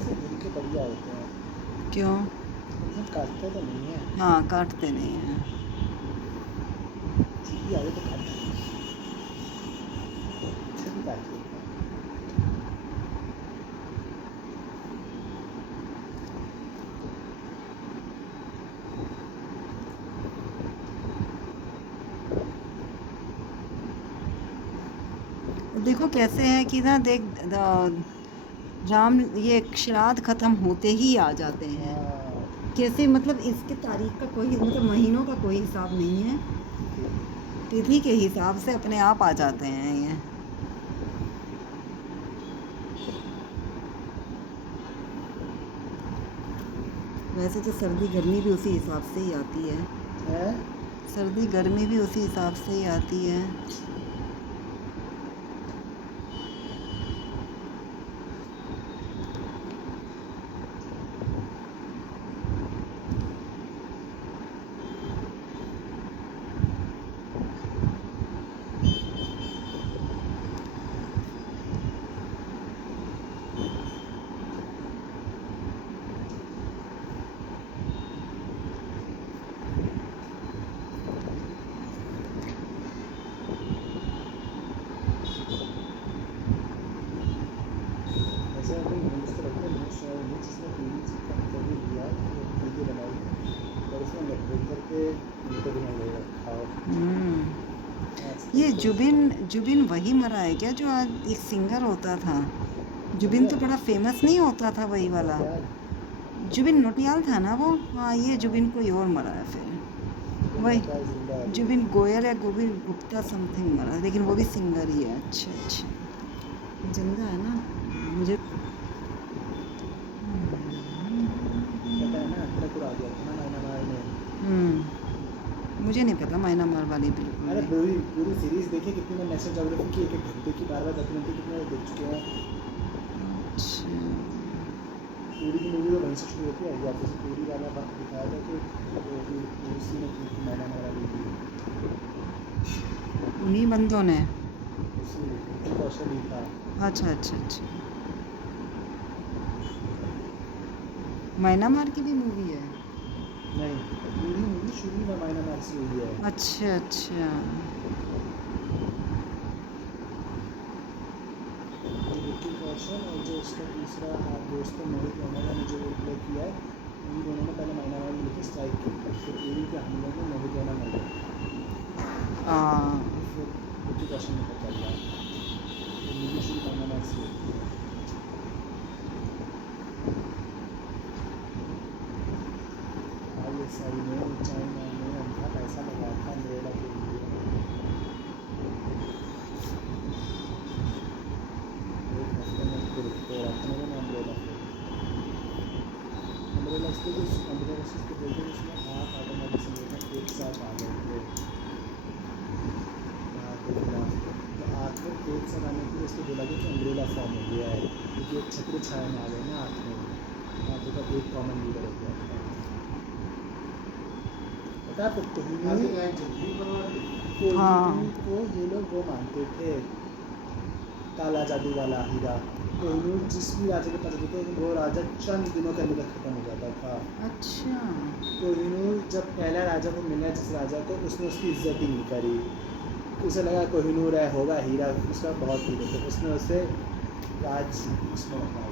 इसे दिल के बढ़िया होते हैं। क्यों? लेकिन काटते तो नहीं है। हाँ, काटते नहीं हैं। सीधी आगे तो काटते हैं। इसे भी काट लेते हैं। देखो कैसे है कि ना, देख राम ये श्राद्ध खत्म होते ही आ जाते हैं। हाँ। कैसे, मतलब इसके तारीख का कोई, मतलब महीनों का कोई हिसाब नहीं है। तिथि के हिसाब से अपने आप आ जाते हैं ये। वैसे तो सर्दी गर्मी भी उसी हिसाब से ही आती है। हैं? सर्दी गर्मी भी उसी हिसाब से ही आती है। ऐसे कोई न्यूज़ तो लगता है, न्यूज़ इसमें टीवी का इंटरव्यू लिया, वीडियो बनाई और उसमें मैकग्रेगर के इंटरव्यू में ले रखा हो। हम्म। ये जुबिन वही मरा है क्या जो आज एक सिंगर होता था? जुबिन तो बड़ा फेमस नहीं होता था, वही वाला? नौटियाल। जुबिन नौटियाल था ना वो? हाँ, ये जुबिन कोई और मरा है फिर। वही का जिंदा है। जुबिन गोयल या गोविंद गुप्ता समथिंग मरा, लेकिन वो भी सिंगर ही है। अच्छा अच्छा, जिंदा है ना मुझे। पता है ना, ट्रक उड़ा दिया था ना म्यांमार में। मुझे नहीं पता म्यांमार वाली बिल्कुल अरे भी। पूरी सीरीज देखी कितनी, मैं नेशनल ज्योग्राफिक की 1-1 घंटे की बार डॉक्यूमेंट्री कितने बार देख चुके हैं। अच्छा पूरी की मूवी तो वहीं से शुरू होती है, या जैसे पूरी वाला बात दिखाया था कि वो भी उसी में थी कि म्यांमार वाली भी उन्हीं बंदों ने। उसी ऋतिक कौशल ही था। अच्छा अच्छा अच्छा, म्यांमार की भी मूवी है। नहीं, पूरी मूवी शुरू में म्यांमार से हुई है। अच्छा अच्छा, ऋतिक कौशल और जो उसका दूसरा दोस्त है मोहित रैना ने जो प्ले किया है, उन दोनों ने पहले म्यांमार में लेकर स्ट्राइक की, फिर पूरी के हमले में मोहित रैना मर गया, फिर ऋतिक कौशल ने पकड़ लिया। तो मूवी शुरू म्यांमार से हुई है। ISI ने चाइना ने अंधा पैसा लगाया था अम्ब्रेला के लिए। एक हफ्ते में खुद तो रखने में अम्ब्रेला को, अम्ब्रेला इसलिए जो अम्ब्रेला से उसको बोलते हैं उसमें 8 ऑटोमेटिक संगठन एक साथ आ गए थे भारत के खिलाफ। तो 8 में एक साथ आने के लिए उसको बोला गया कि अम्ब्रेला फॉर्म हो गया है, क्योंकि एक छत्र छाया में आ गए ना 8 में, 8 का एक कॉमन लीडर हो गया था। पता है आपको आगे कोहिनूर लाइन चल रही बनवा दी। हाँ को ये लोग वो मानते थे, काला जादू वाला हीरा। कोहिनूर जिस भी राजा के पास जाते थे वो राजा चंद दिनों के अंदर खत्म हो जाता था। अच्छा कोहिनूर जब पहला राजा को मिला, जिस राजा को, उसने उसकी इज्जत ही नहीं करी। उसे लगा कोहिनूर है होगा हीरा, उसका बहुत हीरे थे, उसने उसे राज उसमें रखा